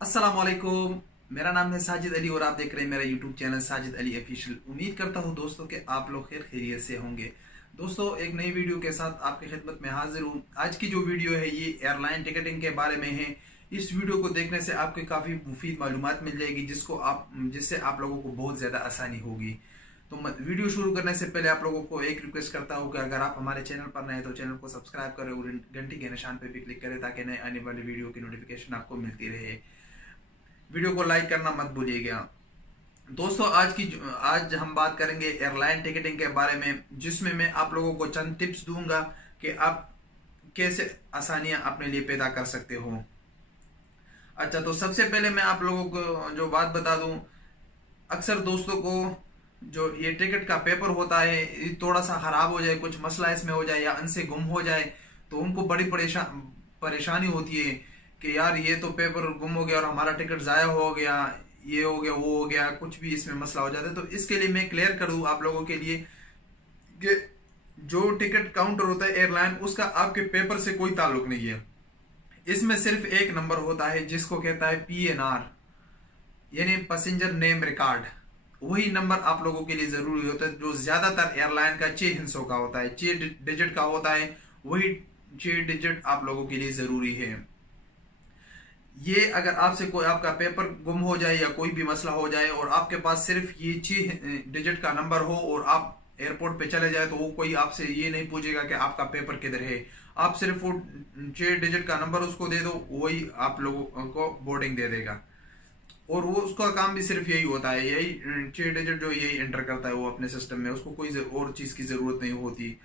अस्सलाम वालेकुम। मेरा नाम है साजिद अली और आप देख रहे हैं मेरा YouTube channel Sajid Ali official. उम्मीद करता हूं दोस्तों कि आप लोग खैरियत से होंगे। दोस्तों, एक नई वीडियो के साथ आपकी खिदमत में हाजिर हूं। आज की जो वीडियो है ये एयरलाइन टिकटिंग के बारे में है। इस वीडियो को देखने से आपको काफी मुफीद मालूमात मिल जाएगी जिससे आप लोगों को बहुत ज्यादा आसानी होगी। तो वीडियो शुरू करने से पहले आप लोगों को एक रिक्वेस्ट करता हूं कि अगर आप हमारे चैनल पर नए तो चैनल को सब्सक्राइब करें और घंटी के निशान पर भी क्लिक करें ताकि नए आने वाली वीडियो की नोटिफिकेशन आपको मिलती रहे। वीडियो को लाइक करना मत भूलिएगा। दोस्तों, आज हम बात करेंगे एयरलाइन टिकटिंग के बारे में, जिसमें मैं आप लोगों को चंद टिप्स दूंगा कि आप कैसे आसानियां अपने लिए पैदा कर सकते हो। अच्छा, तो सबसे पहले मैं आप लोगों को जो बात बता दूं, अक्सर दोस्तों को जो ये टिकट का पेपर होता है ये थोड़ा सा खराब हो जाए, कुछ मसला इसमें हो जाए या इनसे गुम हो जाए तो उनको बड़ी परेशानी होती है कि यार ये तो पेपर गुम हो गया और हमारा टिकट जाया हो गया, ये हो गया वो हो गया, कुछ भी इसमें मसला हो जाता है। तो इसके लिए मैं क्लियर कर दूं आप लोगों के लिए कि जो टिकट काउंटर होता है एयरलाइन, उसका आपके पेपर से कोई ताल्लुक नहीं है। इसमें सिर्फ एक नंबर होता है जिसको कहता है PNR, यानी पैसेंजर नेम रिकॉर्ड। वही नंबर आप लोगों के लिए जरूरी होता है, जो ज्यादातर एयरलाइन का 6 हिस्सों का होता है, 6 डिजिट का होता है। वही 6 डिजिट आप लोगों के लिए जरूरी है। ये अगर आपसे कोई आपका पेपर गुम हो जाए या कोई भी मसला हो जाए और आपके पास सिर्फ ये 6 डिजिट का नंबर हो और आप एयरपोर्ट पे चले जाए तो वो कोई आपसे ये नहीं पूछेगा कि आपका पेपर किधर है। आप सिर्फ वो 6 डिजिट का नंबर उसको दे दो, वही आप लोगों को बोर्डिंग दे देगा। और वो उसका काम भी सिर्फ यही होता है, यही 6 डिजिट जो यही एंटर करता है वो अपने सिस्टम में, उसको कोई और चीज की जरूरत नहीं होती।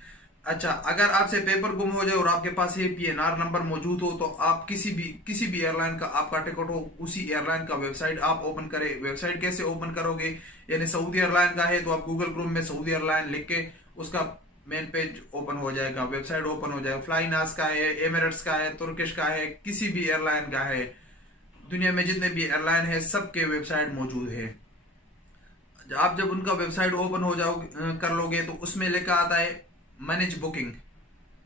अच्छा, अगर आपसे पेपर गुम हो जाए और आपके पास ये PNR नंबर मौजूद हो तो आप किसी भी एयरलाइन का आपका टिकट हो, उसी एयरलाइन का वेबसाइट आप ओपन करें। वेबसाइट कैसे ओपन करोगे, यानी सऊदी एयरलाइन का है तो आप गूगल क्रोम में सऊदी एयरलाइन लिख के उसका मेन पेज ओपन हो जाएगा, वेबसाइट ओपन हो जाएगा। फ्लाइनास का है, एमिरेट्स का है, तुर्किश का है, किसी भी एयरलाइन का है, दुनिया में जितने भी एयरलाइन है सबके वेबसाइट मौजूद है। आप जब उनका वेबसाइट ओपन हो कर लोगे तो उसमें लिखा आता है मैनेज बुकिंग।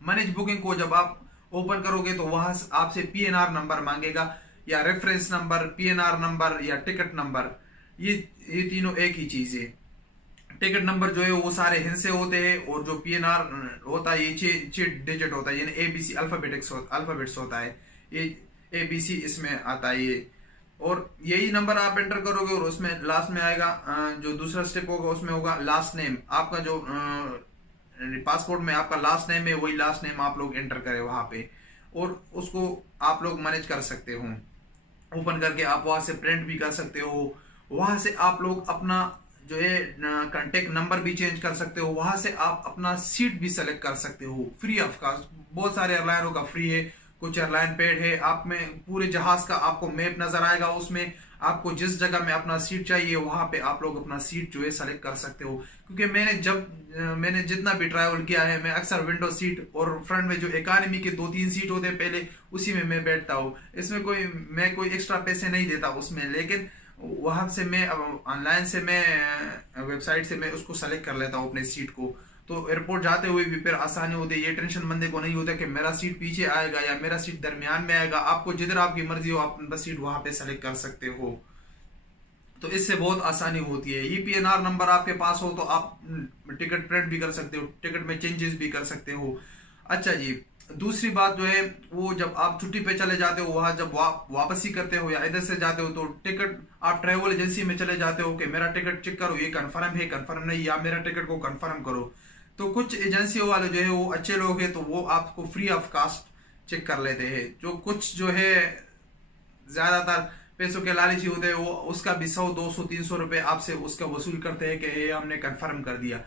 मैनेज बुकिंग को जब आप ओपन करोगे तो वहां आपसे PNR नंबर मांगेगा, या रेफरेंस नंबर, PNR नंबर या टिकट नंबर। ये तीनों एक ही चीज है। टिकट नंबर जो है वो सारे हिंसे होते हैं और जो PNR होता है ये 6 डिजिट होता है, यानी ABC अल्फाबेट्स होता है। ये ABC इसमें आता है ये, और यही नंबर आप एंटर करोगे और उसमें लास्ट में आएगा जो दूसरा स्टेप होगा उसमें होगा लास्ट नेम। आपका जो पासपोर्ट में आपका लास्ट नेम है वही लास्ट नेम आप लोग एंटर करें वहां पे, और उसको आप लोग मैनेज कर सकते हो। ओपन करके आप वहां से प्रिंट भी कर सकते हो। वहां से आप लोग अपना जो है कांटेक्ट नंबर भी चेंज कर सकते हो। वहां से आप अपना सीट भी सेलेक्ट कर सकते हो फ्री ऑफ कॉस्ट। बहुत सारे एयरलाइनों का फ्री है, कुछ एयरलाइन पेड है। आप में पूरे जहाज का आपको मैप नजर आएगा, उसमें आपको जिस जगह में अपना सीट चाहिए वहां पे आप लोग अपना सीट जो है सेलेक्ट कर सकते हो। क्योंकि मैंने जितना भी ट्रैवल किया है, मैं अक्सर विंडो सीट और फ्रंट में जो इकोनॉमी के 2-3 सीट होते हैं पहले, उसी में मैं बैठता हूँ। इसमें मैं कोई एक्स्ट्रा पैसे नहीं देता उसमें, लेकिन वहां से मैं ऑनलाइन से मैं वेबसाइट से मैं उसको सेलेक्ट कर लेता हूँ अपने सीट को। तो एयरपोर्ट जाते हुए भी फिर आसानी होती है। ये टेंशन बंदे को नहीं होता कि मेरा सीट पीछे आएगा या मेरा सीट दरमियान में आएगा। आपको जिधर आपकी मर्जी हो आप अपना सीट वहां पे सेलेक्ट कर सकते हो। तो इससे बहुत आसानी होती है। ये PNR नंबर आपके पास हो तो आप टिकट प्रिंट भी कर सकते हो, टिकट में चेंजेस भी कर सकते हो। अच्छा जी, दूसरी बात जो है वो जब आप छुट्टी पे चले जाते हो, वहां जब वापसी करते हो या इधर से जाते हो तो टिकट आप ट्रेवल एजेंसी में चले जाते हो कि मेरा टिकट चेक करो, ये कंफर्म है कंफर्म नहीं, या मेरा टिकट को कंफर्म करो। तो कुछ एजेंसियों वाले जो है वो अच्छे लोग हैं तो वो आपको फ्री ऑफ कॉस्ट चेक कर लेते हैं। जो कुछ जो है ज्यादातर पैसों के लालची होते हैं वो उसका भी 100, 200, 300 रुपए आपसे उसका वसूल करते हैं कि ये हमने कंफर्म कर दिया।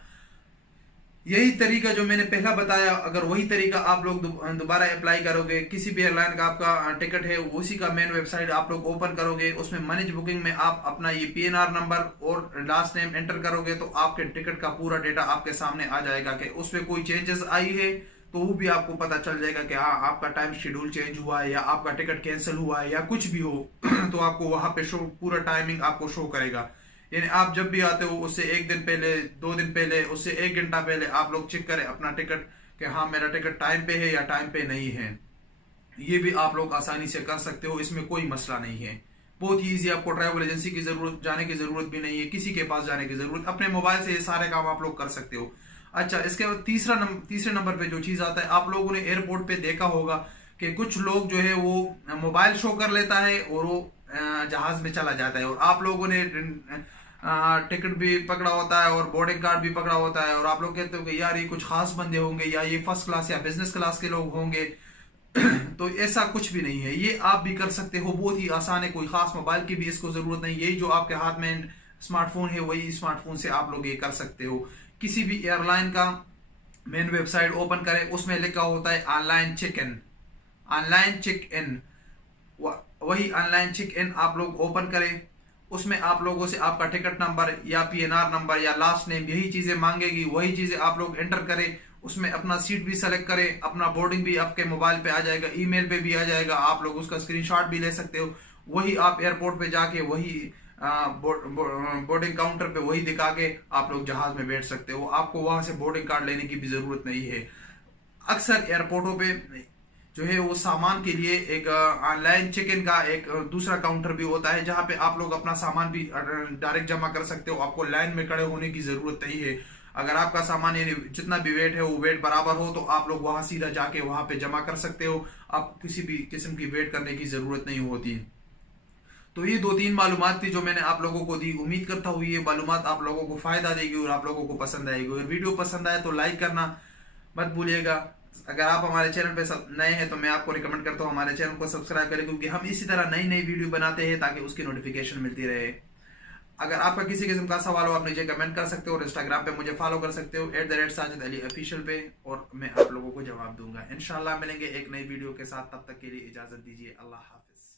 यही तरीका जो मैंने पहला बताया, अगर वही तरीका आप लोग दोबारा अप्लाई करोगे, किसी भी एयरलाइन का आपका टिकट है उसी का मेन वेबसाइट आप लोग ओपन करोगे, उसमें मैनेज बुकिंग में आप अपना ये PNR नंबर और लास्ट नेम एंटर करोगे तो आपके टिकट का पूरा डेटा आपके सामने आ जाएगा कि उसमें कोई चेंजेस आई है तो वो भी आपको पता चल जाएगा कि हाँ आपका टाइम शेड्यूल चेंज हुआ है या आपका टिकट कैंसिल हुआ है या कुछ भी हो तो आपको वहां पे शो पूरा टाइमिंग आपको शो करेगा। यानी आप जब भी आते हो उससे 1 दिन पहले, 2 दिन पहले, उससे 1 घंटा पहले आप लोग चेक करें अपना टिकट कि हाँ मेरा टिकट टाइम पे है या टाइम पे नहीं है। ये भी आप लोग आसानी से कर सकते हो, इसमें कोई मसला नहीं है। बहुत ही ईजी, आपको ट्रैवल एजेंसी की जरूरत जाने की जरूरत भी नहीं है, किसी के पास जाने की जरूरत, अपने मोबाइल से ये सारे काम आप लोग कर सकते हो। अच्छा, इसके बाद तीसरे नंबर पे जो चीज आता है, आप लोगों ने एयरपोर्ट पे देखा होगा कि कुछ लोग जो है वो मोबाइल शो कर लेता है और वो जहाज में चला जाता है, और आप लोगों ने टिकट भी पकड़ा होता है और बोर्डिंग कार्ड भी पकड़ा होता है, और आप लोग कहते हो कि यार ये कुछ खास बंदे होंगे या ये फर्स्ट क्लास या बिजनेस क्लास के लोग होंगे। तो ऐसा कुछ भी नहीं है, ये आप भी कर सकते हो, बहुत ही आसान है, कोई खास मोबाइल की भी इसको जरूरत नहीं, यही जो आपके हाथ में स्मार्टफोन है वही स्मार्टफोन से आप लोग ये कर सकते हो। किसी भी एयरलाइन का मेन वेबसाइट ओपन करें, उसमें लिखा होता है online check in, online check in, वही ऑनलाइन चेक इन आप लोग ओपन करें। उसमें आप लोगों से आपका टिकट नंबर या पीएनआर नंबर या लास्ट नेम यही चीजें मांगेगी, वही चीजें आप लोग एंटर करें, उसमें अपना सीट भी सेलेक्ट करें, अपना बोर्डिंग भी आपके मोबाइल पे आ जाएगा, ईमेल पे भी आ जाएगा, आप लोग उसका स्क्रीनशॉट भी ले सकते हो। वही आप एयरपोर्ट पे जाके वही बोर्डिंग काउंटर पे वही दिखा के आप लोग जहाज में बैठ सकते हो, आपको वहां से बोर्डिंग कार्ड लेने की भी जरूरत नहीं है। अक्सर एयरपोर्टों पे जो है वो सामान के लिए एक ऑनलाइन चेक इन का एक दूसरा काउंटर भी होता है, जहां पे आप लोग अपना सामान भी डायरेक्ट जमा कर सकते हो, आपको लाइन में खड़े होने की जरूरत नहीं है। अगर आपका सामान यानी जितना भी वेट है वो वेट बराबर हो तो आप लोग वहां सीधा जाके वहां पे जमा कर सकते हो, आप किसी भी किस्म की वेट करने की जरूरत नहीं होती। तो ये 2-3 मालूमात थी जो मैंने आप लोगों को दी, उम्मीद करता हूँ ये मालूमात आप लोगों को फायदा देगी और आप लोगों को पसंद आएगी। अगर वीडियो पसंद आए तो लाइक करना मत भूलिएगा। अगर आप हमारे चैनल पे नए हैं तो मैं आपको रिकमेंड करता हूँ हमारे चैनल को सब्सक्राइब करें, क्योंकि हम इसी तरह नई नई वीडियो बनाते हैं ताकि उसकी नोटिफिकेशन मिलती रहे। अगर आपका किसी किस्म का सवाल हो आप नीचे कमेंट कर सकते हो और इंस्टाग्राम पे मुझे फॉलो कर सकते हो @साजिद अली ऑफिशियल पे, और मैं आप लोगों को जवाब दूंगा। इंशाल्लाह मिलेंगे एक नई वीडियो के साथ, तब तक के लिए इजाजत दीजिए, अल्लाह हाफिज।